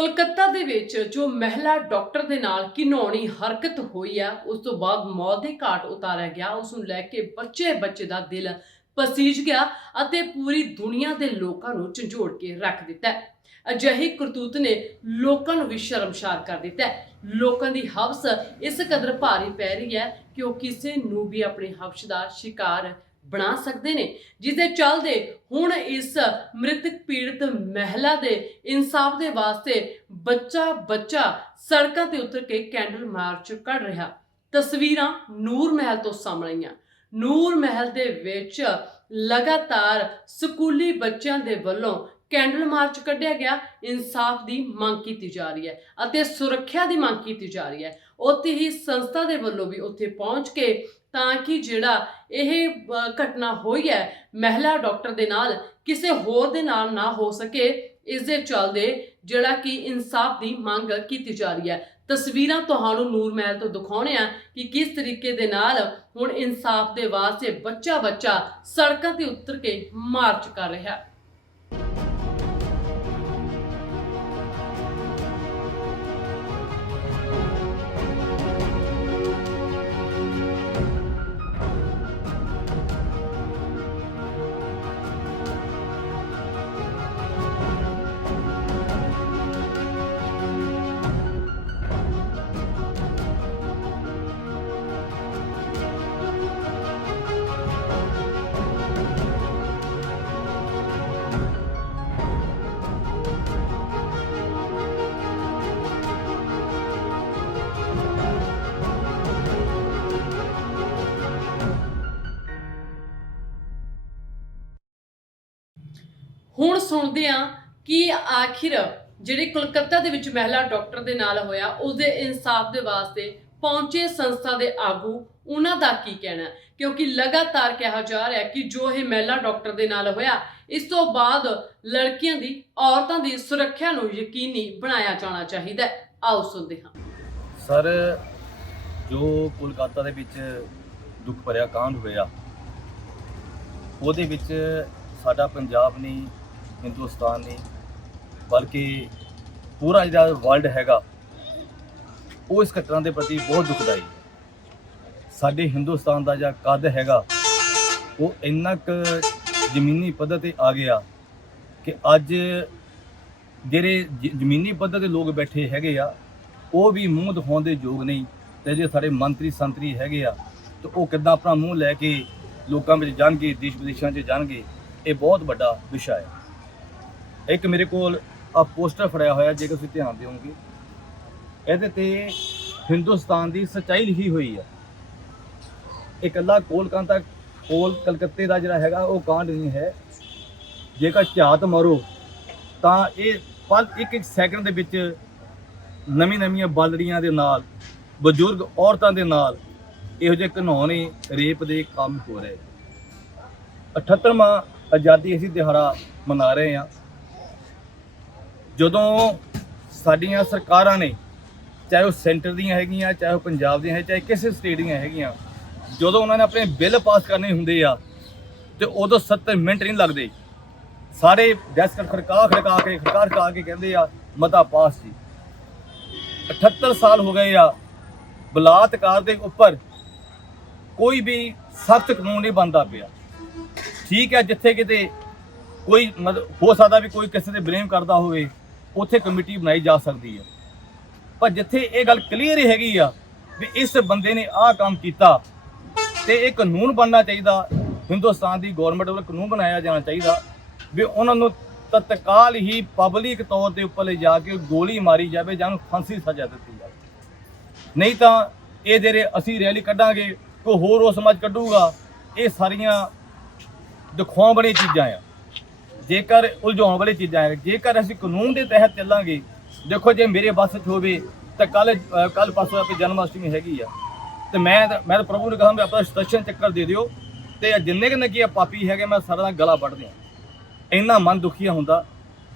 ਕੋਲਕਾਤਾ ਦੇ ਵਿੱਚ ਜੋ ਮਹਿਲਾ ਡਾਕਟਰ ਦੇ ਨਾਲ ਘਿਨੌਣੀ ਹਰਕਤ ਹੋਈ ਹੈ ਉਸ ਤੋਂ ਬਾਅਦ ਮੌਤ ਦੇ ਘਾਟ ਉਤਾਰਿਆ ਗਿਆ। ਉਸ ਨੂੰ ਲੈ ਕੇ ਬੱਚੇ ਬੱਚੇ ਦਾ ਦਿਲ ਪਸੀਜ ਗਿਆ ਅਤੇ ਪੂਰੀ ਦੁਨੀਆ ਦੇ ਲੋਕਾਂ ਨੂੰ ਝੰਜੋੜ ਕੇ ਰੱਖ ਦਿੱਤਾ ਅਜਿਹੀ ਕਰਤੂਤ ਨੇ ਲੋਕਾਂ ਨੂੰ ਵੀ ਸ਼ਰਮਸ਼ਾਰ ਕਰ ਦਿੱਤਾ ਲੋਕਾਂ ਦੀ ਹਵਸ ਇਸ ਕਦਰ ਭਾਰੀ ਪੈ ਰਹੀ ਹੈ ਕਿ ਉਹ ਕਿਸੇ ਨੂੰ ਵੀ ਆਪਣੀ ਹਵਸ ਦਾ ਸ਼ਿਕਾਰ ਬਣਾ ਸਕਦੇ ਨੇ ਜਿਸ ਦੇ ਚੱਲਦੇ ਹੁਣ ਇਸ ਮ੍ਰਿਤਕ ਪੀੜਤ ਮਹਿਲਾ ਦੇ ਇਨਸਾਫ ਦੇ ਵਾਸਤੇ ਬੱਚਾ ਬੱਚਾ ਸੜਕਾਂ ਤੇ ਉਤਰ ਕੇ ਕੈਂਡਲ ਮਾਰਚ ਕੱਢ ਰਿਹਾ। ਤਸਵੀਰਾਂ ਨੂਰ ਮਹਿਲ ਤੋਂ ਸਾਹਮਣੇ ਆਈਆਂ। ਨੂਰ ਮਹਿਲ ਦੇ ਵਿੱਚ ਲਗਾਤਾਰ ਸਕੂਲੀ ਬੱਚਿਆਂ ਦੇ ਵੱਲੋਂ ਕੈਂਡਲ ਮਾਰਚ ਕੱਢਿਆ ਗਿਆ। ਇਨਸਾਫ ਦੀ ਮੰਗ ਕੀਤੀ ਜਾ ਰਹੀ ਹੈ ਅਤੇ ਸੁਰੱਖਿਆ ਦੀ ਮੰਗ ਕੀਤੀ ਜਾ ਰਹੀ ਹੈ। ਉੱਥੇ ਹੀ ਸੰਸਥਾ ਦੇ ਵੱਲੋਂ ਵੀ ਉੱਥੇ ਪਹੁੰਚ ਕੇ ਤਾਂ ਕਿ ਜਿਹੜਾ ਇਹ ਘਟਨਾ ਹੋਈ ਹੈ, ਮਹਿਲਾ ਡਾਕਟਰ ਦੇ ਨਾਲ ਕਿਸੇ ਹੋਰ ਦੇ ਨਾਲ ਨਾ ਹੋ ਸਕੇ, ਇਸ ਦੇ ਚੱਲਦੇ ਜਿਹੜਾ ਕਿ ਇਨਸਾਫ ਦੀ ਮੰਗ ਕੀਤੀ ਜਾ ਰਹੀ ਹੈ। ਤਸਵੀਰਾਂ ਤੁਹਾਨੂੰ ਨੂਰ ਮਹਿਲ ਤੋਂ ਦਿਖਾਉਣੇ ਆ ਕਿ ਕਿਸ ਤਰੀਕੇ ਦੇ ਨਾਲ ਹੁਣ ਇਨਸਾਫ ਦੇ ਵਾਸਤੇ ਬੱਚਾ ਬੱਚਾ ਸੜਕਾਂ ਤੇ ਉਤਰ ਕੇ ਮਾਰਚ ਕਰ ਰਿਹਾ। ਹੈ ਸੁਣਦੇ ਆ ਕਿ ਆਖਿਰ ਜਿਹੜੇ ਕੋਲਕਾਤਾ ਦੇ ਵਿੱਚ ਮਹਿਲਾ ਡਾਕਟਰ ਦੇ ਨਾਲ ਹੋਇਆ, ਉਹਦੇ ਇਨਸਾਫ ਦੇ ਵਾਸਤੇ ਪਹੁੰਚੇ ਸੰਸਥਾ ਦੇ ਆਗੂ, ਉਹਨਾਂ ਦਾ ਕੀ ਕਹਿਣਾ ਕਿਉਂਕਿ ਲਗਾਤਾਰ ਕਿਹਾ ਜਾ ਰਿਹਾ ਕਿ ਜੋ ਇਹ ਮਹਿਲਾ ਡਾਕਟਰ ਦੇ ਨਾਲ ਹੋਇਆ, ਇਸ ਤੋਂ ਬਾਅਦ ਲੜਕੀਆਂ ਦੀ, ਔਰਤਾਂ ਦੀ ਸੁਰੱਖਿਆ ਨੂੰ ਯਕੀਨੀ ਬਣਾਇਆ ਜਾਣਾ ਚਾਹੀਦਾ ਹੈ। ਆਓ ਸੁਣਦੇ ਹਾਂ। ਸਰ, ਜੋ ਕੋਲਕਾਤਾ ਦੇ ਵਿੱਚ ਦੁੱਖ ਭਰਿਆ ਕਾਂਡ ਹੋਇਆ, ਉਹਦੇ ਵਿੱਚ ਸਾਡਾ ਪੰਜਾਬ ਨਹੀਂ ਹਿੰਦੁਸਤਾਨ ਨਹੀਂ ਬਲਕਿ ਪੂਰਾ ਜਿਹੜਾ ਵਰਲਡ ਹੈਗਾ, ਉਹ ਇਸ ਘਟਨਾ ਦੇ ਪ੍ਰਤੀ ਬਹੁਤ ਦੁਖਦਾਈ ਹੈ। ਸਾਡੇ ਹਿੰਦੁਸਤਾਨ ਦਾ ਜਿਹੜਾ ਕੱਦ ਹੈਗਾ, ਉਹ ਇੰਨਾ ਕੁ ਜ਼ਮੀਨੀ ਪੱਧਰ ਤੇ ਆ ਗਿਆ ਕਿ ਅੱਜ ਜਿਹੜੇ ਜ਼ਮੀਨੀ ਪੱਧਰ ਤੇ ਲੋਕ ਬੈਠੇ ਹੈਗੇ ਆ, ਉਹ ਵੀ ਮੂੰਹ ਦਿਖਾਉਣ ਦੇ ਯੋਗ ਨਹੀਂ ਤੇ ਜੇ ਸਾਡੇ ਮੰਤਰੀ ਸੰਤਰੀ ਹੈਗੇ ਆ, ਤੇ ਉਹ ਕਿੱਦਾਂ ਆਪਣਾ ਮੂੰਹ ਲੈ ਕੇ ਲੋਕਾਂ ਵਿੱਚ ਜਾਣਗੇ ਦੇਸ਼ ਵਿਦੇਸ਼ਾਂ 'ਚ ਜਾਣਗੇ, ਇਹ ਬਹੁਤ ਵੱਡਾ ਵਿਸ਼ਾ ਹੈ। ਇੱਕ ਮੇਰੇ ਕੋਲ ਆ ਪੋਸਟਰ ਫੜਿਆ ਹੋਇਆ, ਜੇ ਤੁਸੀਂ ਧਿਆਨ ਦਿਓਗੇ। ਇਹਦੇ ਤੇ ਹਿੰਦੁਸਤਾਨ ਦੀ ਸੱਚਾਈ ਲਿਖੀ ਹੋਈ ਹੈ ਇਕੱਲਾ ਕੋਲਕਾਤਾ, ਕੋਲ ਕਲਕੱਤੇ ਦਾ ਜਿਹੜਾ ਹੈਗਾ, ਉਹ ਕਾਂਡ ਨਹੀਂ ਹੈ। ਜੇਕਰ ਝਾਤ ਮਾਰੋ, ਤਾਂ ਇਹ ਪਲ ਇੱਕ ਇੱਕ ਸੈਕਿੰਡ ਦੇ ਵਿੱਚ ਨਵੀਂ ਨਵੀਆਂ ਬਾਲੜੀਆਂ ਦੇ ਨਾਲ, ਬਜ਼ੁਰਗ ਔਰਤਾਂ ਦੇ ਨਾਲ ਇਹੋ ਜਿਹੇ ਘਨੌਣੇ ਰੇਪ ਦੇ ਕੰਮ ਹੋ ਰਹੇ। 78ਵਾਂ ਆਜ਼ਾਦੀ ਅਸੀਂ ਦਿਹਾੜਾ ਮਨਾ ਰਹੇ ਹਾਂ। ਜਦੋਂ ਸਾਡੀਆਂ ਸਰਕਾਰਾਂ ਨੇ, ਚਾਹੇ ਉਹ ਸੈਂਟਰ ਦੀਆਂ ਹੈਗੀਆਂ, ਚਾਹੇ ਉਹ ਪੰਜਾਬ ਦੀਆਂ ਹੈ ਚਾਹੇ ਕਿਸੇ ਸਟੇਟ ਦੀਆਂ ਹੈਗੀਆਂ, ਜਦੋਂ ਉਹਨਾਂ ਨੇ ਆਪਣੇ ਬਿੱਲ ਪਾਸ ਕਰਨੇ ਹੁੰਦੇ ਆ, ਤੇ ਉਦੋਂ 70 ਮਿੰਟ ਨਹੀਂ ਲੱਗਦੇ। ਸਾਰੇ ਡੈਸਕ ਖੜਕਾ ਖੜਕਾ ਕੇ, ਖੜਕਾ ਖੜਕਾ ਕੇ ਕਹਿੰਦੇ ਆ, ਮਤਾ ਪਾਸ ਜੀ। 78 ਸਾਲ ਹੋ ਗਏ ਆ, ਬਲਾਤਕਾਰ ਦੇ ਉੱਪਰ ਕੋਈ ਵੀ ਸਖਤ ਕਾਨੂੰਨ ਨਹੀਂ ਬਣਦਾ ਪਿਆ। ਠੀਕ ਹੈ, ਜਿੱਥੇ ਕਿਤੇ ਕੋਈ ਮਤਲਬ ਹੋ ਸਕਦਾ ਵੀ ਕੋਈ ਕਿਸੇ ਤੇ ਬਲੇਮ ਕਰਦਾ ਹੋਵੇ ਉੱਥੇ ਕਮੇਟੀ ਬਣਾਈ ਜਾ ਸਕਦੀ ਹੈ। ਪਰ ਜਿੱਥੇ ਇਹ ਗੱਲ ਕਲੀਅਰ ਹੈਗੀ ਆ ਵੀ ਇਸ ਬੰਦੇ ਨੇ ਆਹ ਕੰਮ ਕੀਤਾ ਤੇ ਇਹ ਕਾਨੂੰਨ ਬਣਨਾ ਚਾਹੀਦਾ, ਹਿੰਦੁਸਤਾਨ ਦੀ ਗਵਰਨਮੈਂਟ ਵੱਲੋਂ ਕਾਨੂੰਨ ਬਣਾਇਆ ਜਾਣਾ ਚਾਹੀਦਾ ਵੀ ਉਹਨਾਂ ਨੂੰ ਤਤਕਾਲ ਹੀ ਪਬਲਿਕ ਤੌਰ ਦੇ ਉੱਪਰ ਲੈ ਜਾ ਕੇ ਗੋਲੀ ਮਾਰੀ ਜਾਵੇ ਜਾਂ ਉਹਨੂੰ ਫਾਂਸੀ ਸਜ਼ਾ ਦਿੱਤੀ ਜਾਵੇ। ਨਹੀਂ ਤਾਂ ਇਹ ਜਿਹੜੇ ਅਸੀਂ ਰੈਲੀ ਕੱਢਾਂਗੇ, ਕੋਈ ਹੋਰ ਉਹ ਸਮਾਜ ਕੱਢੂਗਾ, ਇਹ ਸਾਰੀਆਂ ਦਿਖਾਉਣ ਵਾਲੀਆਂ ਚੀਜ਼ਾਂ ਆ। ਜੇਕਰ ਉਲਝਾਉਣ ਵਾਲੀ ਚੀਜ਼ਾਂ ਹੈ ਜੇਕਰ ਅਸੀਂ ਕਾਨੂੰਨ ਦੇ ਤਹਿਤ ਚੱਲਾਂਗੇ, ਦੇਖੋ ਜੇ ਮੇਰੇ ਬੱਸ 'ਚ ਹੋਵੇ, ਤਾਂ ਕੱਲ ਕੱਲ ਪਾਸੋਂ ਆਪਣੀ ਜਨਮ ਅਸ਼ਟਮੀ ਹੈਗੀ ਆ। ਤੇ ਮੈਂ ਤਾਂ- ਮੈਂ ਤਾਂ ਪ੍ਰਭੂ ਨੂੰ ਕਹਾਂ ਵੀ ਆਪਣਾ ਸਟੇਸ਼ਨ ਚੱਕਰ ਦੇ ਦਿਓ, ਤੇ ਜਿੰਨੇ ਕਿ ਨਕੀ ਪਾਪੀ ਹੈਗੇ, ਮੈਂ ਸਾਰਾ ਦਾ ਗਲਾ ਵੱਢ ਦਿਆਂ। ਇੰਨਾ ਮਨ ਦੁਖੀਆ ਹੁੰਦਾ।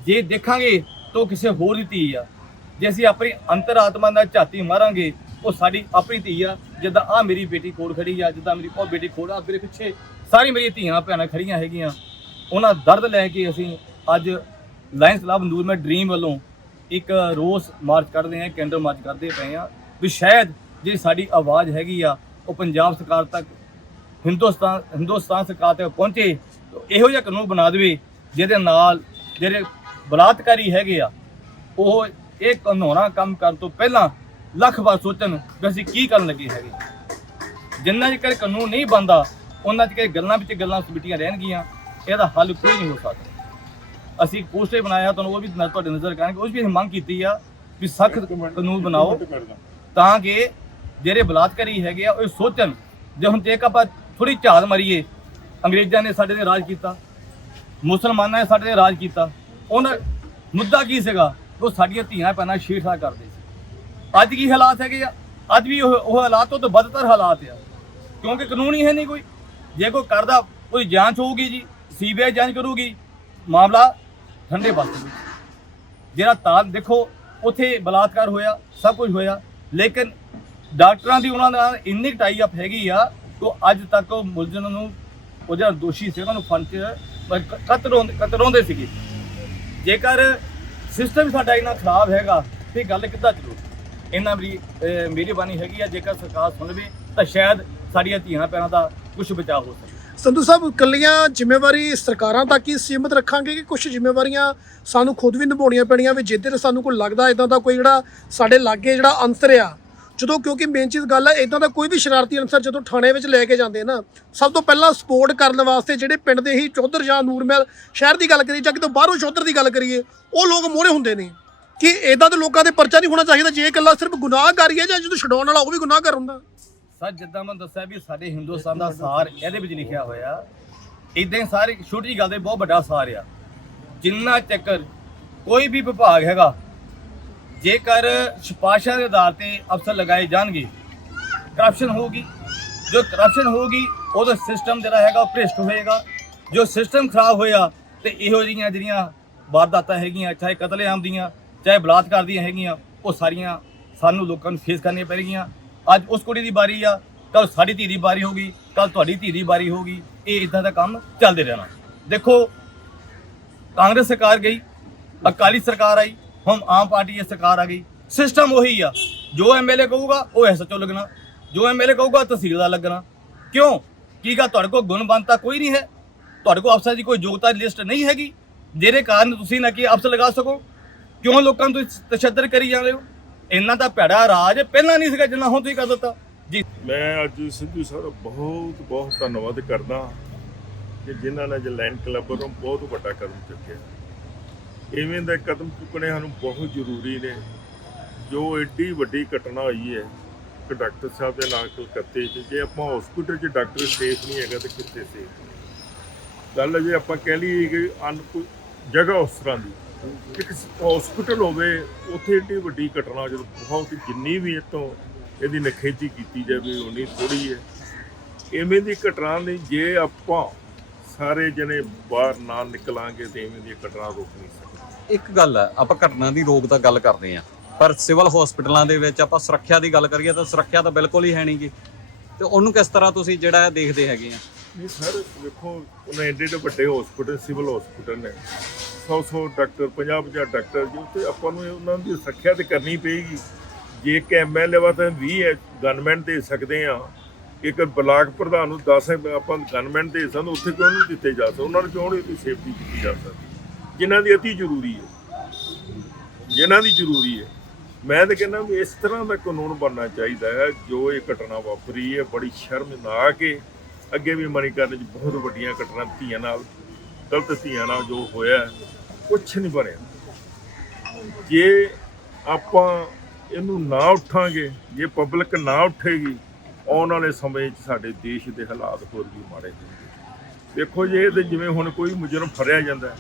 ਜੇ ਦੇਖਾਂਗੇ ਤਾਂ ਕਿਸੇ ਹੋਰ ਦੀ ਧੀ ਆ। ਜੇ ਅਸੀਂ ਆਪਣੀ ਅੰਤਰਾਤਮਾ ਨਾਲ ਝਾਤੀ ਮਾਰਾਂਗੇ, ਉਹ ਸਾਡੀ ਆਪਣੀ ਧੀ ਆ। ਜਿੱਦਾਂ ਆ ਮੇਰੀ ਬੇਟੀ ਕੋਲ ਖੜੀ ਆ, ਜਿੱਦਾਂ ਮੇਰੀ ਉਹ ਬੇਟੀ ਕੋਲ ਆ, ਮੇਰੇ ਪਿੱਛੇ ਸਾਰੀ ਮੇਰੀ ਧੀਆਂ ਭੈਣਾਂ ਖੜੀਆਂ ਹੈਗੀਆਂ। ਉਹਨਾਂ ਦਰਦ ਲੈ ਕੇ ਅਸੀਂ ਅੱਜ ਲਾਇਨਸ ਕਲੱਬ ਨੂਰ ਮੈਂ ਡ੍ਰੀਮ ਵੱਲੋਂ ਇੱਕ ਰੋਸ ਮਾਰਚ ਕਰਦੇ ਆ ਕੈਂਡਲ ਮਾਰਚ ਕਰਦੇ ਪਏ ਆ ਵੀ ਸ਼ਾਇਦ ਜਿਹੜੀ ਸਾਡੀ ਆਵਾਜ਼ ਹੈਗੀ ਆ, ਉਹ ਪੰਜਾਬ ਸਰਕਾਰ ਤੱਕ ਹਿੰਦੁਸਤਾਨ ਹਿੰਦੁਸਤਾਨ ਸਰਕਾਰ ਤੱਕ ਪਹੁੰਚੇ ਇਹੋ ਜਿਹਾ ਕਾਨੂੰਨ ਬਣਾ ਦੇਵੇ, ਜਿਹਦੇ ਨਾਲ ਜਿਹੜੇ ਬਲਾਤਕਾਰੀ ਹੈਗੇ ਆ, ਉਹ ਇਹ ਕਾਨੂੰਨਾ ਕੰਮ ਕਰਨ ਤੋਂ ਪਹਿਲਾਂ ਲੱਖ ਵਾਰ ਸੋਚਣ ਕਿ ਅਸੀਂ ਕੀ ਕਰਨ ਲੱਗੇ ਹੈਗੇ। ਜਿੰਨਾ ਚਿਰ ਕਾਨੂੰਨ ਨਹੀਂ ਬਣਦਾ, ਉਹਨਾਂ ਚਿਰ ਗੱਲਾਂ ਵਿੱਚ ਗੱਲਾਂ ਸਬਿਟੀਆਂ ਰਹਿਣਗੀਆਂ। ਇਹਦਾ ਹੱਲ ਕੋਈ ਨਹੀਂ ਹੋ ਸਕਦਾ। ਅਸੀਂ ਪੋਸਟਰ ਬਣਾਇਆ ਤੁਹਾਨੂੰ ਉਹ ਵੀ ਤੁਹਾਡੇ ਨਜ਼ਰ ਕਰਾਂਗੇ ਉਸ ਵੀ ਅਸੀਂ ਮੰਗ ਕੀਤੀ ਆ ਵੀ ਸਖਤ ਕਾਨੂੰਨ ਬਣਾਓ ਤਾਂ ਕਿ ਜਿਹੜੇ ਬਲਾਤਕਾਰੀ ਹੈਗੇ ਆ ਉਹ ਸੋਚਣ। ਜੇ ਹੁਣ ਜੇ ਆਪਾਂ ਥੋੜੀ ਝਾਲ ਮਾਰੀਏ ਅੰਗਰੇਜ਼ਾਂ ਨੇ ਸਾਡੇ ਤੇ ਰਾਜ ਕੀਤਾ ਮੁਸਲਮਾਨਾਂ ਨੇ ਸਾਡੇ ਤੇ ਰਾਜ ਕੀਤਾ ਉਹਨਾਂ ਮੁੱਦਾ ਕੀ ਸੀਗਾ? ਉਹ ਸਾਡੀਆਂ ਧੀਆਂ ਪੈਣਾ ਛੇੜਛਾੜ ਕਰਦੇ ਸੀ। ਅੱਜ ਕੀ ਹਾਲਾਤ ਹੈਗੇ ਆ? ਅੱਜ ਵੀ ਉਹ ਉਹ ਹਾਲਾਤ ਤੋਂ ਤਾਂ ਬਦਤਰ ਹਾਲਾਤ ਆ। ਕਿਉਂਕਿ ਕਾਨੂੰਨ ਹੀ ਹੈ ਨਹੀਂ ਕੋਈ। ਜੇ ਕੋਈ ਕਰਦਾ ਕੋਈ ਜਾਂਚ ਹੋਊਗੀ ਜੀ। ਸੀਬੀਆਈ ਜਾਂਚ ਕਰੂਗੀ, ਮਾਮਲਾ ਠੰਡੇ ਬਸਤੇ ਜਿਹੜਾ ਤਾਲ ਦੇਖੋ, ਉੱਥੇ ਬਲਾਤਕਾਰ ਹੋਇਆ, ਸਭ ਕੁਝ ਹੋਇਆ, ਲੇਕਿਨ ਡਾਕਟਰਾਂ ਦੀ ਉਹਨਾਂ ਨਾਲ ਇੰਨੀ ਟਾਈ ਅਪ ਹੈਗੀ ਆ ਕਿ ਅੱਜ ਤੱਕ ਉਹ ਮੁਲਜ਼ਮ ਨੂੰ, ਉਹ ਜਿਹੜਾ ਦੋਸ਼ੀ ਸੀ, ਉਹਨਾਂ ਨੂੰ ਫਨ ਚ ਕਤਲੋਂ ਕਤਲੋਂਦੇ ਸੀਗੇ। ਜੇਕਰ ਸਿਸਟਮ ਸਾਡਾ ਇੰਨਾ ਖਰਾਬ ਹੈਗਾ, ਤੇ ਗੱਲ ਕਿੱਦਾਂ ਚੱਲੂ ਇਹਨਾਂ ਮੇਰੀ, ਅਹ ਮਿਹਰਬਾਨੀ ਹੈਗੀ ਆ, ਜੇਕਰ ਸਰਕਾਰ ਸੁਣ ਲਵੇ, ਤਾਂ ਸ਼ਾਇਦ ਸਾਡੀਆਂ ਧੀਆਂ ਪੈਰਾਂ ਦਾ ਕੁਝ ਬਚਾਅ ਹੋ ਸਕੇ। ਸੰਧੂ ਸਾਹਿਬ ਕੱਲੀਆਂ ਜ਼ਿੰਮੇਵਾਰੀ ਸਰਕਾਰਾਂ ਤੱਕ ਹੀ ਸੀਮਿਤ ਰੱਖਾਂਗੇ ਕਿ ਕੁਝ ਜ਼ਿੰਮੇਵਾਰੀਆਂ ਸਾਨੂੰ ਖੁਦ ਵੀ ਨਿਭਾਉਣੀਆਂ ਪੈਣੀਆਂ ਵੀ ਜਿੱਧਰ ਸਾਨੂੰ ਕੋਈ ਲੱਗਦਾ ਇਦਾਂ ਦਾ ਕੋਈ ਜਿਹੜਾ ਸਾਡੇ ਲਾਗੇ ਜਿਹੜਾ ਅੰਤਰ ਆ? ਜਦੋਂ ਕਿਉਂਕਿ ਮੇਨ ਚੀਜ਼ ਗੱਲ ਹੈ ਇਦਾਂ ਦਾ ਕੋਈ ਵੀ ਸ਼ਰਾਰਤੀ ਅਨਸਰ ਜਦੋਂ ਥਾਣੇ ਵਿੱਚ ਲੈ ਕੇ ਜਾਂਦੇ ਨਾ, ਸਭ ਤੋਂ ਪਹਿਲਾਂ ਸਪੋਰਟ ਕਰਨ ਵਾਸਤੇ ਜਿਹੜੇ ਪਿੰਡ ਦੇ ਹੀ ਚੌਧਰ ਜਾਂ ਨੂਰਮਹਿਲ ਸ਼ਹਿਰ ਦੀ ਗੱਲ ਕਰੀਏ ਜਾਂ ਕਿਤੋਂ ਬਾਹਰੋਂ ਚੌਧਰ ਦੀ ਗੱਲ ਕਰੀਏ, ਉਹ ਲੋਕ ਮੋਹਰੇ ਹੁੰਦੇ ਨੇ। ਕਿ ਇਦਾਂ ਦੇ ਲੋਕਾਂ ਦੇ ਪਰਚਾ ਨਹੀਂ ਹੋਣਾ ਚਾਹੀਦਾ, ਜੇ ਇਕੱਲਾ ਸਿਰਫ ਗੁਨਾਹਗਾਰੀ ਹੈ ਜਾਂ ਜਦੋਂ ਛਡਾਉਣ ਵਾਲਾ ਉਹ ਵੀ ਗੁਨਾਹਗਰ ਹੁੰਦਾ। ਸਰ, ਜਿੱਦਾਂ ਮੈਂ ਦੱਸਿਆ ਵੀ ਸਾਡੇ ਹਿੰਦੁਸਤਾਨ ਦਾ ਸਾਰ ਇਹਦੇ ਵਿੱਚ ਲਿਖਿਆ ਹੋਇਆ ਇਦਾਂ ਹੀ ਸਾਰੇ ਛੋਟੀ ਜਿਹੀ ਗੱਲ ਦੇ ਬਹੁਤ ਵੱਡਾ ਸਾਰ ਆ। ਜਿੰਨਾ ਚੱਕਰ ਕੋਈ ਵੀ ਵਿਭਾਗ ਹੈਗਾ, ਜੇਕਰ ਸਿਫਾਰਸ਼ਾਂ ਦੇ ਆਧਾਰ ਤੇ ਅਫਸਰ ਲਗਾਏ ਜਾਣਗੇ ਕਰਪਸ਼ਨ ਹੋਊਗੀ। ਜੋ ਕਰਪਸ਼ਨ ਹੋਊਗੀ, ਉਹਦਾ ਸਿਸਟਮ ਜਿਹੜਾ ਹੈਗਾ ਉਹ ਭ੍ਰਿਸ਼ਟ ਹੋਏਗਾ। ਜੋ ਸਿਸਟਮ ਖਰਾਬ ਹੋਇਆ ਤੇ ਇਹੋ ਜਿਹੀਆਂ ਜਿਹੜੀਆਂ ਵਾਰਦਾਤਾਂ ਹੈਗੀਆਂ, ਚਾਹੇ ਕਤਲੇਆਮ ਦੀਆਂ, ਚਾਹੇ ਬਲਾਤਕਾਰ ਦੀਆਂ ਹੈਗੀਆਂ, ਉਹ ਸਾਰੀਆਂ ਸਾਨੂੰ ਲੋਕਾਂ ਨੂੰ ਫੇਸ ਕਰਨੀਆਂ ਪੈਣਗੀਆਂ। ਅੱਜ ਉਸ ਕੁੜੀ ਦੀ ਵਾਰੀ ਆ ਕੱਲ ਸਾਡੀ ਧੀ ਦੀ ਵਾਰੀ ਹੋਗੀ ਕੱਲ ਤੁਹਾਡੀ ਧੀ ਦੀ ਵਾਰੀ ਹੋਗੀ ਇਹ ਇਦਾਂ ਦਾ ਕੰਮ ਚੱਲਦੇ ਰਹਿਣਾ। ਦੇਖੋ, ਕਾਂਗਰਸ ਸਰਕਾਰ ਗਈ, ਅਕਾਲੀ ਸਰਕਾਰ ਆਈ, ਹੁਣ ਆਮ ਪਾਰਟੀ ਦੀ ਸਰਕਾਰ ਆ ਗਈ। ਸਿਸਟਮ ਉਹੀ ਆ, ਜੋ ਐਮਐਲਏ ਕਹੂਗਾ, ਉਹ ਐਸਐਚਓ ਲੱਗਣਾ। ਜੋ ਐਮਐਲਏ ਕਹੂਗਾ ਤਹਿਸੀਲਦਾਰ ਲੱਗਣਾ। ਕਿਉਂ? ਕੀ ਗਾ ਤੁਹਾਡੇ ਕੋਲ ਗੁਣ ਕੋਈ ਨਹੀਂ ਹੈ। ਤੁਹਾਡੇ ਕੋਲ ਅਫਸਰ ਦੀ ਕੋਈ ਯੋਗਤਾ ਲਿਸਟ ਨਹੀਂ ਹੈਗੀ। ਜਿਹਦੇ ਕਾਰਨ ਤੁਸੀਂ ਨਾ ਕਿ ਅਫਸਰ ਲਗਾ ਸਕੋ। ਕਿਉਂ ਲੋਕਾਂ ਨੂੰ ਤੁਸੀਂ ਤਸ਼ੱਦਦ ਕਰੀ ਜਾਂਦੇ ਹੋ? ਇਹਨਾਂ ਦਾ ਭੈੜਾ ਰਾਜ ਪਹਿਲਾਂ ਨਹੀਂ ਸੀਗਾ ਜਿੰਨਾ ਹੁਣ ਤੁਸੀਂ ਕਰ ਦਿੱਤਾ। ਜੀ। ਮੈਂ ਅੱਜ ਸਿੱਧੂ ਸਾਹਿਬ ਬਹੁਤ ਬਹੁਤ ਧੰਨਵਾਦ ਕਰਦਾ ਕਿ ਜਿਨ੍ਹਾਂ ਨੇ ਜਲੈਂਡ ਕਲੱਬ ਵੱਲੋਂ ਬਹੁਤ ਵੱਡਾ ਕਦਮ ਚੁੱਕਿਆ। ਇਵੇਂ ਦੇ ਕਦਮ ਚੁੱਕਣੇ ਸਾਨੂੰ ਬਹੁਤ ਜ਼ਰੂਰੀ ਨੇ। ਜੋ ਐਡੀ ਵੱਡੀ ਘਟਨਾ ਹੋਈ ਹੈ ਕਿ ਡਾਕਟਰ ਸਾਹਿਬ ਦੇ ਨਾਲ ਕਲਕੱਤੇ 'ਚ, ਜੇ ਆਪਾਂ ਹਸਪੀਟਲ 'ਚ ਡਾਕਟਰ ਸੇਫ ਨਹੀਂ ਹੈਗਾ ਤਾਂ ਕਿੱਥੇ ਸੇਫ ਗੱਲ ਜੇ ਆਪਾਂ ਕਹਿ ਲਈਏ ਕਿ ਅਨ ਕੋਈ ਜਗ੍ਹਾ ਉਸ ਤਰ੍ਹਾਂ ਦੀ ਇੱਕ ਹਸਪੀਟਲ ਹੋਵੇ ਉੱਥੇ ਏਡੀ ਵੱਡੀ ਘਟਨਾ ਜਦੋਂ ਬਹੁਤ ਜਿੰਨੀ ਵੀ ਇਹ ਤੋਂ ਇਹਦੀ ਨਖੇਤੀ ਕੀਤੀ ਜਾਵੇ ਉਨੀ ਥੋੜੀ ਹੈ। ਐਵੇਂ ਦੀ ਘਟਨਾ ਨਹੀਂ ਜੇ ਆਪਾਂ ਸਾਰੇ ਜਣੇ ਬਾਹਰ ਨਾ ਨਿਕਲਾਂਗੇ ਤੇ ਐਵੇਂ ਦੀ ਘਟਨਾ ਰੋਕ ਨਹੀਂ ਸਕਦੇ ਇੱਕ ਗੱਲ ਹੈ ਆਪਾਂ ਘਟਨਾ ਦੀ ਰੋਕ ਦਾ ਗੱਲ ਕਰਦੇ ਆਂ ਪਰ ਸਿਵਲ ਹਸਪੀਟਲਾਂ ਦੇ ਵਿੱਚ ਆਪਾਂ ਸੁਰੱਖਿਆ ਦੀ ਗੱਲ ਕਰੀਏ ਤਾਂ ਸੁਰੱਖਿਆ ਤਾਂ ਬਿਲਕੁਲ ਹੀ ਹੈ ਨਹੀਂਗੀ ਤੇ ਉਹਨੂੰ ਕਿਸ ਤਰ੍ਹਾਂ ਤੁਸੀਂ ਜਿਹੜਾ ਦੇਖਦੇ ਹੈਗੇ ਆ? ਨਹੀਂ ਸਰ ਵੇਖੋ ਉਹਨਾਂ ਐਡੇ ਵੱਡੇ ਹਸਪੀਟਲ ਸਿਵਲ ਹਸਪੀਟਲ ਨੇ। 100 100 ਡਾਕਟਰ 50 50 ਡਾਕਟਰ ਜੀ, ਉੱਥੇ ਆਪਾਂ ਨੂੰ ਉਹਨਾਂ ਦੀ ਸੁਰੱਖਿਆ ਤੇ ਕਰਨੀ ਪਏਗੀ। ਜੇ ਕਿ ਐਮਐਲਏ ਤਾਂ 20 ਗਨਮੈਨ ਦੇ ਸਕਦੇ ਆ, ਇੱਕ ਬਲਾਕ ਪ੍ਰਧਾਨ ਨੂੰ 10 ਆਪਾਂ ਗਨਮੈਨ ਦੇ ਸਾਨੂੰ ਉੱਥੇ ਕਿਉਂ ਨਹੀਂ ਦਿੱਤੇ ਜਾ ਸਕਦੇ? ਉਹਨਾਂ ਨੂੰ ਕਿਉਂ ਨਹੀਂ ਸੇਫਟੀ ਕੀਤੀ ਜਾ ਸਕਦੀ? ਜਿਨ੍ਹਾਂ ਦੀ ਅਤੀ ਜ਼ਰੂਰੀ ਹੈ। ਜਿਨ੍ਹਾਂ ਦੀ ਜ਼ਰੂਰੀ ਹੈ। ਮੈਂ ਤਾਂ ਕਹਿੰਦਾ ਵੀ ਇਸ ਤਰ੍ਹਾਂ ਦਾ ਕਾਨੂੰਨ ਬਣਨਾ ਚਾਹੀਦਾ ਹੈ, ਜੋ ਇਹ ਘਟਨਾ ਵਾਪਰੀ ਹੈ, ਬੜੀ ਸ਼ਰਮਨਾਕ ਹੈ। ਅੱਗੇ ਵੀ ਮਨੀਕਰਨ 'ਚ ਬਹੁਤ ਵੱਡੀਆਂ ਘਟਨਾ ਧੀਆਂ ਨਾਲ ਗਲਤ ਧੀਆਂ ਨਾਲ ਜੋ ਹੋਇਆ ਕੁਛ ਨਹੀਂ ਬਣਿਆ। ਜੇ ਆਪਾਂ ਇਹਨੂੰ ਨਾ ਉਠਾਂਗੇ ਜੇ ਪਬਲਿਕ ਨਾ ਉੱਠੇਗੀ ਆਉਣ ਵਾਲੇ ਸਮੇਂ 'ਚ ਸਾਡੇ ਦੇਸ਼ ਦੇ ਹਾਲਾਤ ਹੋਰ ਵੀ ਮਾੜੇ ਹੋਣਗੇ। ਦੇਖੋ ਜੇ ਇਹ ਤੇ ਜਿਵੇਂ ਹੁਣ ਕੋਈ ਮੁਜਰਮ ਫੜਿਆ ਜਾਂਦਾ ਹੈ,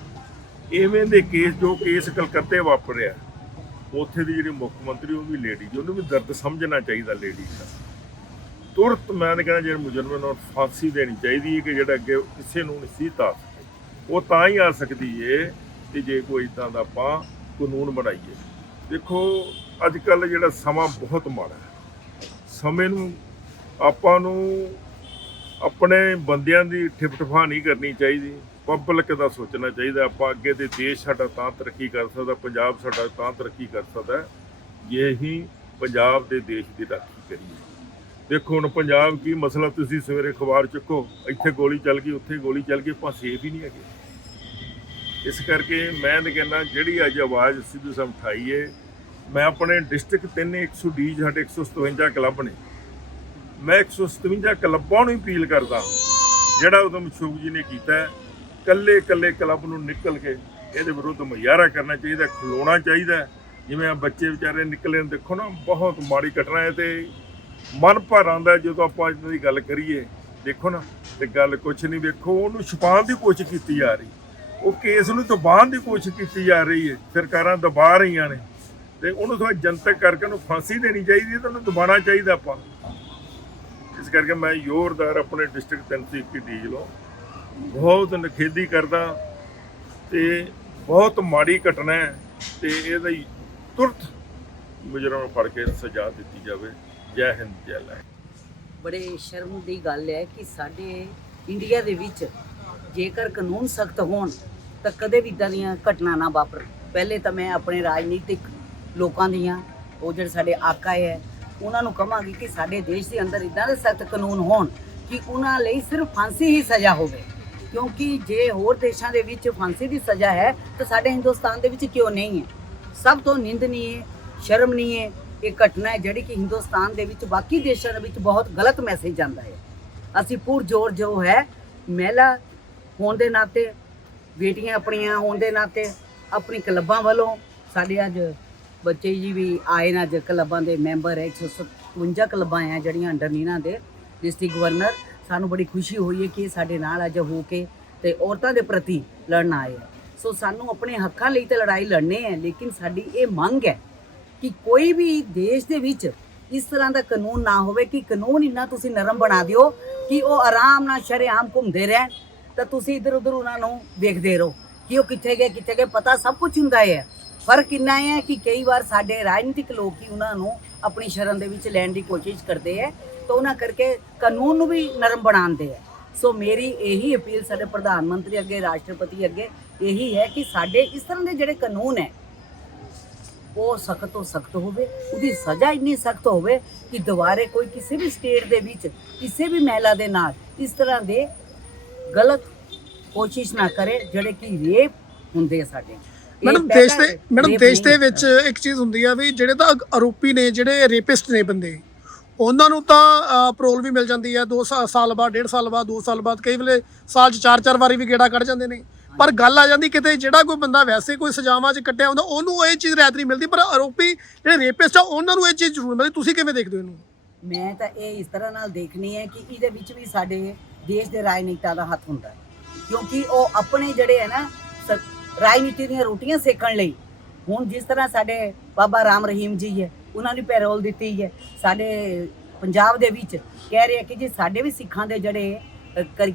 ਇਵੇਂ ਦੇ ਕੇਸ ਜੋ ਕੇਸ ਕਲਕੱਤੇ ਵਾਪਰਿਆ ਉੱਥੇ ਦੀ ਜਿਹੜੀ ਮੁੱਖ ਮੰਤਰੀ ਉਹ ਵੀ ਲੇਡੀ ਉਹਨੂੰ ਵੀ ਦਰਦ ਸਮਝਣਾ ਚਾਹੀਦਾ ਲੇਡੀ ਦਾ। ਤੁਰਤ ਮੈਂ ਤਾਂ ਕਹਿੰਦਾ ਜਿਹੜੇ ਮੁਜਰਮ ਨੂੰ ਫਾਂਸੀ ਦੇਣੀ ਚਾਹੀਦੀ ਹੈ ਕਿ ਜਿਹੜਾ ਅੱਗੇ ਕਿਸੇ ਨੂੰ ਨਹੀਂ ਸੀ ਤਾ ਉਹ ਤਾਂ ਹੀ ਆ ਸਕਦੀ ਏ ਕਿ ਜੇ ਕੋਈ ਇਦਾਂ ਦਾ ਆਪਾਂ ਕਾਨੂੰਨ ਬਣਾਈਏ। ਦੇਖੋ ਅੱਜ ਕੱਲ ਜਿਹੜਾ ਸਮਾਂ ਬਹੁਤ ਮਾੜਾ ਹੈ। ਸਮੇਂ ਨੂੰ ਆਪਾਂ ਨੂੰ ਆਪਣੇ ਬੰਦਿਆਂ ਦੀ ਠਿਪਠਫਾ ਨਹੀਂ ਕਰਨੀ ਚਾਹੀਦੀ। ਪਬਲਿਕ ਦਾ ਸੋਚਣਾ ਚਾਹੀਦਾ, ਆਪਾਂ ਅੱਗੇ ਦੇ ਦੇਸ਼ ਸਾਡਾ ਤਾਂ ਤਰੱਕੀ ਕਰ ਸਕਦਾ, ਪੰਜਾਬ ਸਾਡਾ ਤਾਂ ਤਰੱਕੀ ਕਰ ਸਕਦਾ। ਜੇ ਹੀ ਪੰਜਾਬ ਦੇ ਦੇਸ਼ ਦੀ ਰਾਖੀ ਕਰੀਏ। ਦੇਖੋ ਹੁਣ ਪੰਜਾਬ ਕੀ ਮਸਲਾ ਤੁਸੀਂ ਸਵੇਰੇ ਅਖਬਾਰ ਚੁੱਕੋ ਇੱਥੇ ਗੋਲੀ ਚੱਲ ਗਈ ਉੱਥੇ ਗੋਲੀ ਚੱਲ ਗਈ ਆਪਾਂ ਸੇਫ ਹੀ ਨਹੀਂ ਹੈਗੇ। ਇਸ ਕਰਕੇ ਮੈਂ ਤਾਂ ਕਹਿੰਦਾ ਜਿਹੜੀ ਅੱਜ ਆਵਾਜ਼ ਸਿੱਧੂ ਸਾਹਿਬ ਉਠਾਈ ਏ ਮੈਂ ਆਪਣੇ ਡਿਸਟ੍ਰਿਕਟ 3 100 ਡੀ ਸਾਡੇ 157 ਕਲੱਬ ਨੇ। ਮੈਂ 157 ਕਲੱਬਾਂ ਨੂੰ ਅਪੀਲ ਕਰਦਾ ਜਿਹੜਾ ਉਦਮ ਸ਼ੋਕ ਜੀ ਨੇ ਕੀਤਾ ਹੈ, ਕੱਲੇ ਕੱਲੇ ਕਲੱਬ ਨੂੰ ਨਿਕਲ ਕੇ ਇਹਦੇ ਵਿਰੁੱਧ ਮੁਜ਼ਾਹਰਾ ਕਰਨਾ ਚਾਹੀਦਾ ਖਲੋਣਾ ਚਾਹੀਦਾ। ਜਿਵੇਂ ਆ ਬੱਚੇ ਵਿਚਾਰੇ ਨਿਕਲੇ ਦੇਖੋ ਨਾ ਬਹੁਤ ਮਾੜੀ ਘਟਨਾ ਹੈ ਤੇ ਮਨ ਭਰ ਆਉਂਦਾ ਜਦੋਂ ਆਪਾਂ ਇਹਨਾਂ ਦੀ ਗੱਲ ਕਰੀਏ, ਦੇਖੋ ਨਾ, ਤੇ ਗੱਲ ਕੁਛ ਨਹੀਂ ਵੇਖੋ, ਉਹਨੂੰ ਛੁਪਾਉਣ ਦੀ ਕੋਸ਼ਿਸ਼ ਕੀਤੀ ਜਾ ਰਹੀ। ਉਹ ਕੇਸ ਨੂੰ ਦਬਾਉਣ ਦੀ ਕੋਸ਼ਿਸ਼ ਕੀਤੀ ਜਾ ਰਹੀ ਹੈ, ਸਰਕਾਰਾਂ ਦਬਾ ਰਹੀਆਂ ਨੇ। ਤੇ ਉਹਨੂੰ ਥੋੜਾ ਜਨਤਕ ਕਰਕੇ ਉਹਨੂੰ ਫਾਂਸੀ ਦੇਣੀ ਚਾਹੀਦੀ ਹੈ ਤੇ ਉਹਨੂੰ ਦਬਾਉਣਾ ਚਾਹੀਦਾ ਆਪਾਂ। ਇਸ ਕਰਕੇ ਮੈਂ ਜ਼ੋਰਦਾਰ ਆਪਣੇ ਡਿਸਟ੍ਰਿਕਟ ਤਨਸੀਬ ਡੀ ਲੋ ਬਹੁਤ ਨਖੇਦੀ ਕਰਦਾ ਤੇ ਬਹੁਤ ਮਾੜੀ ਘਟਨਾ ਹੈ ਤੇ ਇਹਦਾ ਹੀ ਤੁਰਤ ਮੁਜਰਮ ਨੂੰ ਫੜ ਕੇ ਸਜ਼ਾ ਦਿੱਤੀ ਜਾਵੇ। ਜੈ ਹਿੰਦ, ਜੈ ਲੈ ਬੜੇ ਸ਼ਰਮ ਦੀ ਗੱਲ ਹੈ ਕਿ ਸਾਡੇ ਇੰਡੀਆ ਦੇ ਵਿੱਚ ਜੇਕਰ ਕਾਨੂੰਨ ਸਖਤ ਹੋਣ, ਤਾਂ ਕਦੇ ਵੀ ਇਦਾਂ ਦੀਆਂ ਘਟਨਾ ਨਾ ਵਾਪਰ ਪਹਿਲੇ ਤਾਂ ਮੈਂ ਆਪਣੇ ਰਾਜਨੀਤਿਕ ਲੋਕਾਂ ਦੀਆਂ, ਉਹ ਜਿਹੜੇ ਸਾਡੇ ਆਕਾ ਹੈ, ਉਹਨਾਂ ਨੂੰ ਕਹਾਂਗੀ ਕਿ ਸਾਡੇ ਦੇਸ਼ ਦੇ ਅੰਦਰ ਇਦਾਂ ਦੇ ਸਖਤ ਕਾਨੂੰਨ ਹੋਣ ਕਿ ਉਹਨਾਂ ਲਈ ਸਿਰਫ ਫਾਂਸੀ ਹੀ ਸਜ਼ਾ ਹੋਵੇ। ਕਿਉਂਕਿ ਜੇ ਹੋਰ ਦੇਸ਼ਾਂ ਦੇ ਵਿੱਚ ਫਾਂਸੀ ਦੀ ਸਜ਼ਾ ਹੈ, ਤਾਂ ਸਾਡੇ ਹਿੰਦੁਸਤਾਨ ਦੇ ਵਿੱਚ ਕਿਉਂ ਨਹੀਂ ਹੈ? ਸਭ ਤੋਂ ਨਿੰਦਨੀय ਸ਼ਰਮਨੀय ਇਹ ਘਟਨਾ ਹੈ ਜਿਹੜੀ ਕਿ ਹਿੰਦੁਸਤਾਨ ਦੇ ਵਿੱਚ, ਬਾਕੀ ਦੇਸ਼ਾਂ ਦੇ ਵਿੱਚ ਬਹੁਤ ਗਲਤ ਮੈਸੇਜ ਜਾਂਦਾ ਹੈ। ਅਸੀਂ ਪੂਰ ਜ਼ੋਰ ਜੋ ਹੈ, ਮਹਿਲਾ ਹੋਣ ਦੇ ਨਾਤੇ, ਬੇਟੀਆਂ ਆਪਣੀਆਂ ਹੋਣ ਦੇ ਨਾਤੇ, ਆਪਣੀ ਕਲੱਬਾਂ ਵੱਲੋਂ ਸਾਡੇ ਅੱਜ ਬੱਚੇ ਜੀ ਵੀ ਆਏ ਨੇ ਅੱਜ ਕਲੱਬਾਂ ਦੇ ਮੈਂਬਰ ਹੈ 157 ਕਲੱਬਾਂ ਆ ਜਿਹੜੀਆਂ ਅੰਡਰ ਨੀਨਾ ਦੇ ਡਿਸਟ੍ਰਿਕਟ ਗਵਰਨਰ। ਸਾਨੂੰ ਬੜੀ ਖੁਸ਼ੀ ਹੋਈ ਹੈ ਕਿ ਸਾਡੇ ਨਾਲ ਅੱਜ ਹੋ ਕੇ ਤੇ ਔਰਤਾਂ ਦੇ ਪ੍ਰਤੀ ਲੜਨ ਆਏ ਆ। ਸੋ ਸਾਨੂੰ ਆਪਣੇ ਹੱਕਾਂ ਲਈ ਤਾਂ ਲੜਾਈ ਲੜਨੀ ਹੈ ਲੇਕਿਨ ਸਾਡੀ ਇਹ ਮੰਗ ਹੈ ਕਿ ਕੋਈ ਵੀ ਦੇਸ਼ ਦੇ ਵਿੱਚ ਇਸ ਤਰ੍ਹਾਂ ਦਾ ਕਾਨੂੰਨ ਨਾ ਹੋਵੇ, ਕਿ ਕਾਨੂੰਨ ਇੰਨਾ ਤੁਸੀਂ ਨਰਮ ਬਣਾ ਦਿਓ ਕਿ ਉਹ ਆਰਾਮ ਨਾਲ ਸ਼ਰੇਆਮ ਘੁੰਮਦੇ ਰਹਿਣ, ਤਾਂ ਤੁਸੀਂ ਇਧਰ ਉਧਰ ਉਹਨਾਂ ਨੂੰ ਵੇਖਦੇ ਰਹੋ ਕਿ ਉਹ ਕਿੱਥੇ ਗਏ ਕਿੱਥੇ ਗਏ, ਪਤਾ ਸਭ ਕੁਝ ਹੁੰਦਾ ਹੈ। ਫ਼ਰਕ ਇੰਨਾ ਹੈ ਕਿ ਕਈ ਵਾਰ ਸਾਡੇ ਰਾਜਨੀਤਿਕ ਲੋਕ ਹੀ ਉਹਨਾਂ ਨੂੰ ਆਪਣੀ ਸ਼ਰਨ ਦੇ ਵਿੱਚ ਲੈਣ ਦੀ ਕੋਸ਼ਿਸ਼ ਕਰਦੇ ਹੈ, ਤਾਂ ਉਹਨਾਂ ਕਰਕੇ ਕਾਨੂੰਨ ਨੂੰ ਵੀ ਨਰਮ ਬਣਾਉਂਦੇ ਹੈ। ਸੋ ਮੇਰੀ ਇਹੀ ਅਪੀਲ ਸਾਡੇ ਪ੍ਰਧਾਨ ਮੰਤਰੀ ਅੱਗੇ, ਰਾਸ਼ਟਰਪਤੀ ਅੱਗੇ ਇਹੀ ਹੈ ਕਿ ਸਾਡੇ ਇਸ ਤਰ੍ਹਾਂ ਦੇ ਜਿਹੜੇ ਕਾਨੂੰਨ ਹੈ ਉਹ ਸਖਤ ਤੋਂ ਸਖਤ ਹੋਵੇ ਉਹਦੀ ਸਜ਼ਾ ਇੰਨੀ ਸਖਤ ਹੋਵੇ ਕਿ ਦੁਬਾਰੇ ਕੋਈ ਕਿਸੇ ਵੀ ਸਟੇਟ ਦੇ ਵਿੱਚ ਕਿਸੇ ਵੀ ਮਹਿਲਾ ਦੇ ਨਾਲ ਇਸ ਤਰ੍ਹਾਂ ਦੇ ਗਲਤ ਕੋਸ਼ਿਸ਼ ਨਾ ਕਰੇ ਜਿਹੜੇ ਕਿ ਰੇਪ ਹੁੰਦੇ ਆ ਸਾਡੇ। ਮੈਡਮ ਦੇਸ਼ ਦੇ ਮੈਡਮ ਦੇਸ਼ ਦੇ ਵਿੱਚ ਇੱਕ ਚੀਜ਼ ਹੁੰਦੀ ਆ ਵੀ ਜਿਹੜੇ ਤਾਂ ਆਰੋਪੀ ਨੇ ਜਿਹੜੇ ਰੇਪਿਸਟ ਨੇ ਬੰਦੇ ਉਹਨਾਂ ਨੂੰ ਤਾਂ ਪਰੋਲ ਵੀ ਮਿਲ ਜਾਂਦੀ ਹੈ 2 ਸਾਲ ਬਾਅਦ 1.5 ਸਾਲ ਬਾਅਦ 2 ਸਾਲ ਬਾਅਦ ਕਈ ਵੇਲੇ ਸਾਲ 'ਚ 4-4 ਵਾਰੀ ਵੀ ਗੇੜਾ ਕੱਢ ਜਾਂਦੇ ਨੇ। ਪਰ ਗੱਲ ਆ ਜਾਂਦੀ ਕਿਤੇ ਜਿਹੜਾ ਕੋਈ ਬੰਦਾ ਵੈਸੇ ਕੋਈ ਸਜ਼ਾਵਾਂ 'ਚ ਕੱਟਿਆ ਹੁੰਦਾ, ਉਹਨੂੰ ਇਹ ਚੀਜ਼ ਰੈਤ ਨਹੀਂ ਮਿਲਦੀ, ਪਰ ਆਰੋਪੀ ਜਿਹੜੇ ਰੇਪਿਸਟ ਆ, ਉਹਨਾਂ ਨੂੰ ਇਹ ਚੀਜ਼ ਜ਼ਰੂਰ ਮਿਲਦੀ। ਤੁਸੀਂ ਕਿਵੇਂ ਦੇਖਦੇ ਹੋ ਇਹਨੂੰ? ਮੈਂ ਤਾਂ ਇਹ ਇਸ ਤਰ੍ਹਾਂ ਨਾਲ ਦੇਖਣੀ ਹੈ ਕਿ ਇਹਦੇ ਵਿੱਚ ਵੀ ਸਾਡੇ ਦੇਸ਼ ਦੇ ਰਾਜਨੀਤਿਕਾਂ ਦਾ ਹੱਥ ਹੁੰਦਾ ਹੈ। ਕਿਉਂਕਿ ਉਹ ਆਪਣੇ ਜਿਹੜੇ ਹੈ ਨਾ ਰਾਜਨੀਤੀ ਦੀਆਂ ਰੋਟੀਆਂ ਸੇਕਣ ਲਈ, ਹੁਣ ਜਿਸ ਤਰ੍ਹਾਂ ਸਾਡੇ ਬਾਬਾ ਰਾਮ ਰਹੀਮ ਜੀ ਹੈ, ਉਹਨਾਂ ਨੇ ਪੈਰੋਲ ਦਿੱਤੀ ਹੈ, ਸਾਡੇ ਪੰਜਾਬ ਦੇ ਵਿੱਚ ਕਹਿ ਰਹੇ ਆ ਕਿ ਜੀ ਸਾਡੇ ਵੀ ਸਿੱਖਾਂ ਦੇ ਜਿਹੜੇ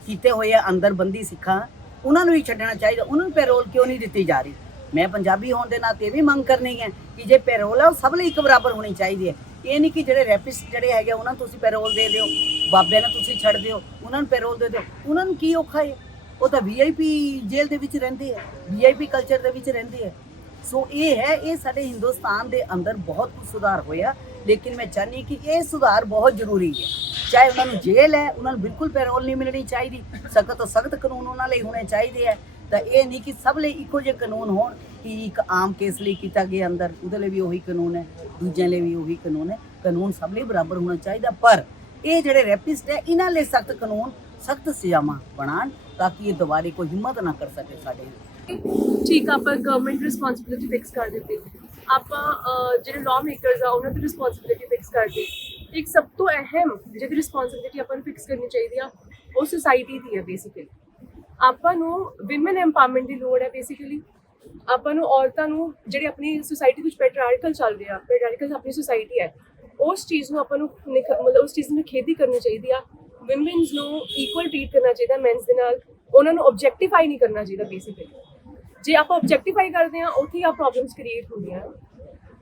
ਕੀਤੇ ਹੋਏ ਆ ਅੰਦਰ ਬੰਦੀ ਸਿੱਖਾਂ ਉਹਨਾਂ ਨੂੰ ਵੀ ਛੱਡਣਾ ਚਾਹੀਦਾ, ਉਹਨਾਂ ਨੂੰ ਪੈਰੋਲ ਕਿਉਂ ਨਹੀਂ ਦਿੱਤੀ ਜਾ ਰਹੀ? ਮੈਂ ਪੰਜਾਬੀ ਹੋਣ ਦੇ ਨਾਤੇ ਇਹ ਵੀ ਮੰਗ ਕਰਨੀ ਹੈ ਕਿ ਜੇ ਪੈਰੋਲ ਹੈ ਉਹ ਸਭ ਲਈ ਇੱਕ ਬਰਾਬਰ ਹੋਣੀ ਚਾਹੀਦੀ ਹੈ। ਇਹ ਨਹੀਂ ਕਿ ਜਿਹੜੇ ਰੈਪਿਸਟ ਜਿਹੜੇ ਹੈਗੇ ਉਹਨਾਂ ਨੂੰ ਤੁਸੀਂ ਪੈਰੋਲ ਦੇ ਦਿਓ ਬਾਬੇ ਨੂੰ ਤੁਸੀਂ ਛੱਡ ਦਿਓ, ਉਹਨਾਂ ਨੂੰ ਪੈਰੋਲ ਦੇ ਦਿਓ। ਉਹਨਾਂ ਨੂੰ ਕੀ ਔਖਾ ਹੈ? ਉਹ ਤਾਂ ਵੀਆਈਪੀ ਜੇਲ੍ਹ ਦੇ ਵਿੱਚ ਰਹਿੰਦੇ ਆ ਵੀਆਈਪੀ ਕਲਚਰ ਦੇ ਵਿੱਚ ਰਹਿੰਦੇ ਆ। ਸੋ ਇਹ ਹੈ, ਇਹ ਸਾਡੇ ਹਿੰਦੁਸਤਾਨ ਦੇ ਅੰਦਰ ਬਹੁਤ ਕੁਝ ਸੁਧਾਰ ਹੋਇਆ। ਲੇਕਿਨ ਮੈਂ ਚਾਹਨੀ ਕਿ ਇਹ ਸੁਧਾਰ ਬਹੁਤ ਜ਼ਰੂਰੀ ਹੈ। ਚਾਹੇ ਉਹਨਾਂ ਨੂੰ ਜੇਲ੍ਹ ਹੈ, ਉਹਨਾਂ ਨੂੰ ਬਿਲਕੁਲ ਪੈਰੋਲ ਨਹੀਂ ਮਿਲਣੀ ਚਾਹੀਦੀ। ਸਖਤ ਤੋਂ ਸਖਤ ਕਾਨੂੰਨ ਉਹਨਾਂ ਲਈ ਹੋਣੇ ਚਾਹੀਦੇ ਹੈ। ਤਾਂ ਇਹ ਨਹੀਂ ਕਿ ਸਭ ਲਈ ਇੱਕੋ ਜਿਹੇ ਕਾਨੂੰਨ ਹੋਣ ਕਿ ਇੱਕ ਆਮ ਕੇਸ ਲਈ ਕੀਤਾ ਗਿਆ ਅੰਦਰ। ਉਹਦੇ ਲਈ ਵੀ ਉਹੀ ਕਾਨੂੰਨ ਹੈ, ਦੂਜਿਆਂ ਲਈ ਵੀ ਉਹੀ ਕਾਨੂੰਨ ਹੈ। ਕਾਨੂੰਨ ਸਭ ਲਈ ਬਰਾਬਰ ਹੋਣਾ ਚਾਹੀਦਾ। ਪਰ ਇਹ ਜਿਹੜੇ ਰੈਪਿਸਟ ਹੈ, ਇਹਨਾਂ ਲਈ ਸਖਤ ਕਾਨੂੰਨ ਸਖਤ ਸਜ਼ਾਵਾਂ ਬਣਾਉਣ ਤਾਂ ਕਿ ਇਹ ਦੁਬਾਰੇ ਕੋਈ ਹਿੰਮਤ ਨਾ ਕਰ ਸਕੇ ਸਾਡੇ ਠੀਕ ਆਪਾਂ ਗਵਰਨਮੈਂਟ ਰਿਸਪੌਂਸਿਬਿਲਿਟੀ ਫਿਕਸ ਕਰ ਦਿੱਤੀ। ਆਪਾਂ ਜਿਹੜੇ ਲਾਅ ਮੇਕਰਸ ਆ, ਉਹਨਾਂ ਦੀ ਰਿਸਪੌਂਸਿਬਿਲਿਟੀ ਫਿਕਸ ਕਰਦੇ। ਇੱਕ ਸਭ ਤੋਂ ਅਹਿਮ ਜਿਹਦੀ ਰਿਸਪੌਂਸਿਬਿਲਿਟੀ ਆਪਾਂ ਨੂੰ ਫਿਕਸ ਕਰਨੀ ਚਾਹੀਦੀ ਆ, ਉਹ ਸੁਸਾਇਟੀ ਦੀ ਹੈ ਬੇਸਿਕਲੀ ਆਪਾਂ ਨੂੰ ਔਮਨ ਐਮਪਾਵਰਮੈਂਟ ਦੀ ਲੋੜ ਹੈ ਬੇਸਿਕਲੀ ਆਪਾਂ ਨੂੰ ਔਰਤਾਂ ਨੂੰ ਜਿਹੜੀ ਆਪਣੀ ਸੋਸਾਇਟੀ ਵਿੱਚ ਪੈਟਰੀਆਰਕਲ ਚੱਲ ਰਿਹਾ ਪੈਟਰੀਆਰਕਲ ਆਪਣੀ ਸੋਸਾਇਟੀ ਹੈ, ਉਸ ਚੀਜ਼ ਨੂੰ ਆਪਾਂ ਨੂੰ ਨਿਖ- ਮਤਲਬ ਉਸ ਚੀਜ਼ ਨੂੰ ਖੇਦੀ ਕਰਨੀ ਚਾਹੀਦੀ ਆ। ਵਿਮਨਸ ਨੂੰ ਇਕੁਅਲ ਟ੍ਰੀਟ ਕਰਨਾ ਚਾਹੀਦਾ ਮੈਨਸ ਦੇ ਨਾਲ, ਉਹਨਾਂ ਨੂੰ ਆਬਜੈਕਟੀਫਾਈ ਨਹੀਂ ਕਰਨਾ ਚਾਹੀਦਾ ਬੇਸਿਕਲੀ ਜੇ ਆਪਾਂ ਆਬਜੈਕਟੀਫਾਈ ਕਰਦੇ ਹਾਂ ਉੱਥੇ ਆ ਪ੍ਰੋਬਲਮਸ ਕ੍ਰੀਏਟ ਹੁੰਦੀਆਂ।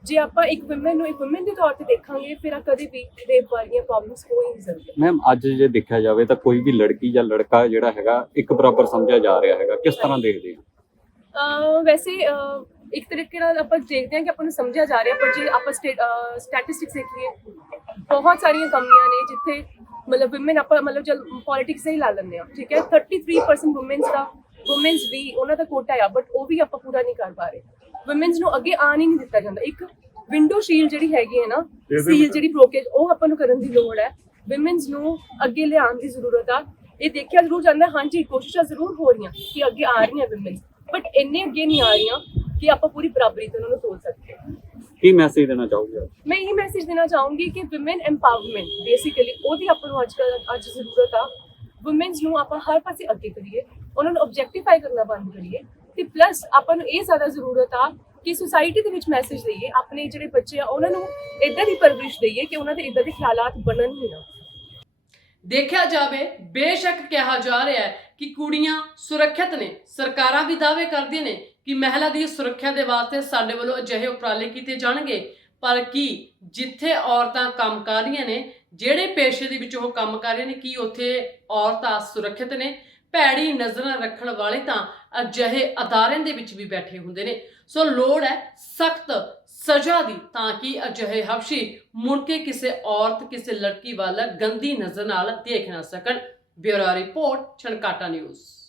ਜੇ ਆਪਾਂ ਇੱਕ ਔਮਨ ਨੂੰ ਇੱਕ ਔਮਨ ਦੇ ਤੌਰ ਤੇ ਦੇਖਾਂਗੇ ਫਿਰ ਆ ਕਦੇ ਵੀ ਰੇਪ ਵਾਲੀਆਂ ਪ੍ਰੋਬਲਮਸ ਹੋ ਹੀ ਨਹੀਂ ਸਕਦੀਆਂ। ਮੈਮ ਅੱਜ ਜੇ ਦੇਖਿਆ ਜਾਵੇ ਤਾਂ ਕੋਈ ਵੀ ਲੜਕੀ ਜਾਂ ਲੜਕਾ ਜਿਹੜਾ ਹੈਗਾ ਇੱਕ ਬਰਾਬਰ ਸਮਝਿਆ ਜਾ ਰਿਹਾ ਹੈਗਾ। ਕਿਸ ਤਰ੍ਹਾਂ ਦੇਖਦੇ ਅਹ ਵੈਸੇ ਇੱਕ ਤਰੀਕੇ ਨਾਲ ਆਪਾਂ ਦੇਖਦੇ ਹਾਂ ਕਿ ਆਪਾਂ ਨੂੰ ਸਮਝਿਆ ਜਾ ਰਿਹਾ ਪਰ ਜੇ ਆਪਾਂ ਸਟੈਟਿਸਟਿਕਸ ਦੇਖੀਏ ਬਹੁਤ ਸਾਰੀਆਂ ਕਮੀਆਂ ਨੇ ਜਿੱਥੇ ਮਤਲਬ ਔਮਨ ਆਪਾਂ ਮਤਲਬ ਚਲ ਪੋਲਿਟਿਕਸ ਹੀ ਲਾ ਲੈਂਦੇ ਆ ਠੀਕ ਹੈ? 33% ਔਮਨਸ ਦਾ ਔਮਨਸ ਵੀ ਉਹਨਾਂ ਦਾ ਕੋਟਾ ਆ ਬਟ ਉਹ ਵੀ ਆਪਾਂ ਪੂਰਾ ਨਹੀਂ ਕਰ ਪਾ ਰਹੇ। ਔਮਨਸ ਨੂੰ ਅੱਗੇ ਆਣ ਹੀ ਨਹੀਂ ਦਿੱਤਾ ਜਾਂਦਾ। ਇੱਕ ਵਿੰਡੋ ਸ਼ੀਲ ਜਿਹੜੀ ਹੈਗੀ ਹੈ ਨਾ ਸੀਲ ਜਿਹੜੀ ਬ੍ਰੋਕੇਜ ਉਹ ਆਪਾਂ ਨੂੰ ਕਰਨ ਦੀ ਲੋੜ ਹੈ। ਔਮਨਸ ਨੂੰ ਅੱਗੇ ਲਿਆਉਣ ਦੀ ਜ਼ਰੂਰਤ ਆ। ਇਹ ਦੇਖਿਆ ਜ਼ਰੂਰ ਜਾਂਦਾ ਹਾਂਜੀ ਕੋਸ਼ਿਸ਼ਾਂ ਜ਼ਰੂਰ ਹੋ ਰਹੀਆਂ ਕਿ ਅੱਗੇ ਆ ਰਹੀਆਂ ਔਮਨਸ ਬਟ ਇੰਨੇ ਅੱਗੇ ਨਹੀਂ ਆ ਰਹੀਆਂ ਕਿ ਆਪਾਂ ਪੂਰੀ ਬਰਾਬਰੀ ਤੇ ਉਹਨਾਂ ਨੂੰ ਤੋਲ ਸਕੀਏ। ਕੀ ਮੈਸੇਜ ਦੇਣਾ ਚਾਹੋਗੇ? ਮੈਂ ਇਹ ਮੈਸੇਜ ਦੇਣਾ ਚਾਹੂੰਗੀ ਕਿ ਔਮਨ ਐਮਪਾਵਰਮੈਂਟ ਬੇਸਿਕਲੀ ਉਹਦੀ ਆਪਾਂ ਨੂੰ ਅੱਜ ਕੱਲ੍ਹ ਅੱਜ ਜ਼ਰੂਰਤ ਆ। ਔਮਨਸ ਨੂੰ ਆਪਾਂ ਹਰ ਪਾਸੇ ਅੱਗੇ ਕਰੀਏ। ਉਹਨਾਂ ਨੂੰ ਆਬਜੈਕਟੀਫਾਈ ਕਰਨਾ ਬੰਦ ਕਰੀਏ ਤੇ ਪਲੱਸ ਆਪਾਂ ਨੂੰ ਇਹ ਜ਼ਿਆਦਾ ਜ਼ਰੂਰਤ ਆ ਕਿ ਸੁਸਾਇਟੀ ਦੇ ਵਿੱਚ ਮੈਸੇਜ ਦਈਏ, ਆਪਣੇ ਜਿਹੜੇ ਬੱਚੇ ਆ, ਉਹਨਾਂ ਨੂੰ ਇਦਾਂ ਦੀ ਪਰਵਰਿਸ਼ ਦਈਏ ਕਿ ਉਹਨਾਂ ਦੇ ਇਦਾਂ ਦੇ ਖਿਆਲਾਤ ਬਣਨ ਹੀ ਨਾ। ਦੇਖਿਆ ਜਾਵੇ, ਬੇਸ਼ੱਕ ਕਿਹਾ ਜਾ ਰਿਹਾ ਹੈ ਕਿ ਕੁੜੀਆਂ ਸੁਰੱਖਿਅਤ ਨੇ, ਸਰਕਾਰਾਂ ਵੀ ਦਾਅਵੇ ਕਰਦੀਆਂ ਨੇ ਕਿ ਮਹਿਲਾ ਦੀ ਸੁਰੱਖਿਆ ਦੇ ਵਾਸਤੇ ਸਾਡੇ ਵੱਲੋਂ ਅਜਿਹੇ ਉਪਰਾਲੇ ਕੀਤੇ ਜਾਣਗੇ। ਪਰ ਕੀ ਜਿੱਥੇ ਔਰਤਾਂ ਕੰਮ ਕਰ ਰਹੀਆਂ ਨੇ, ਜਿਹੜੇ ਪੇਸ਼ੇ ਦੇ ਵਿੱਚ ਉਹ ਕੰਮ ਕਰ ਰਹੀਆਂ ਨੇ, ਕੀ ਉੱਥੇ ਔਰਤਾਂ ਸੁਰੱਖਿਅਤ ਨੇ? ਭੈੜੀ ਨਜ਼ਰਾਂ ਰੱਖਣ ਵਾਲੇ ਤਾਂ ਅਜਿਹੇ ਅਦਾਰਿਆਂ ਦੇ ਵਿੱਚ ਵੀ ਬੈਠੇ ਹੁੰਦੇ ਨੇ। ਸੋ ਲੋੜ ਹੈ ਸਖਤ ਸਜ਼ਾ ਦੀ ਤਾਂ ਕਿ ਅਜਿਹੇ ਹਫਸ਼ੀ ਮੁੜ ਕੇ ਕਿਸੇ ਔਰਤ, ਕਿਸੇ ਲੜਕੀ ਵੱਲ ਗੰਦੀ ਨਜ਼ਰ ਨਾਲ ਦੇਖ ਨਾ ਸਕਣ। Bureau report, Chhankata news.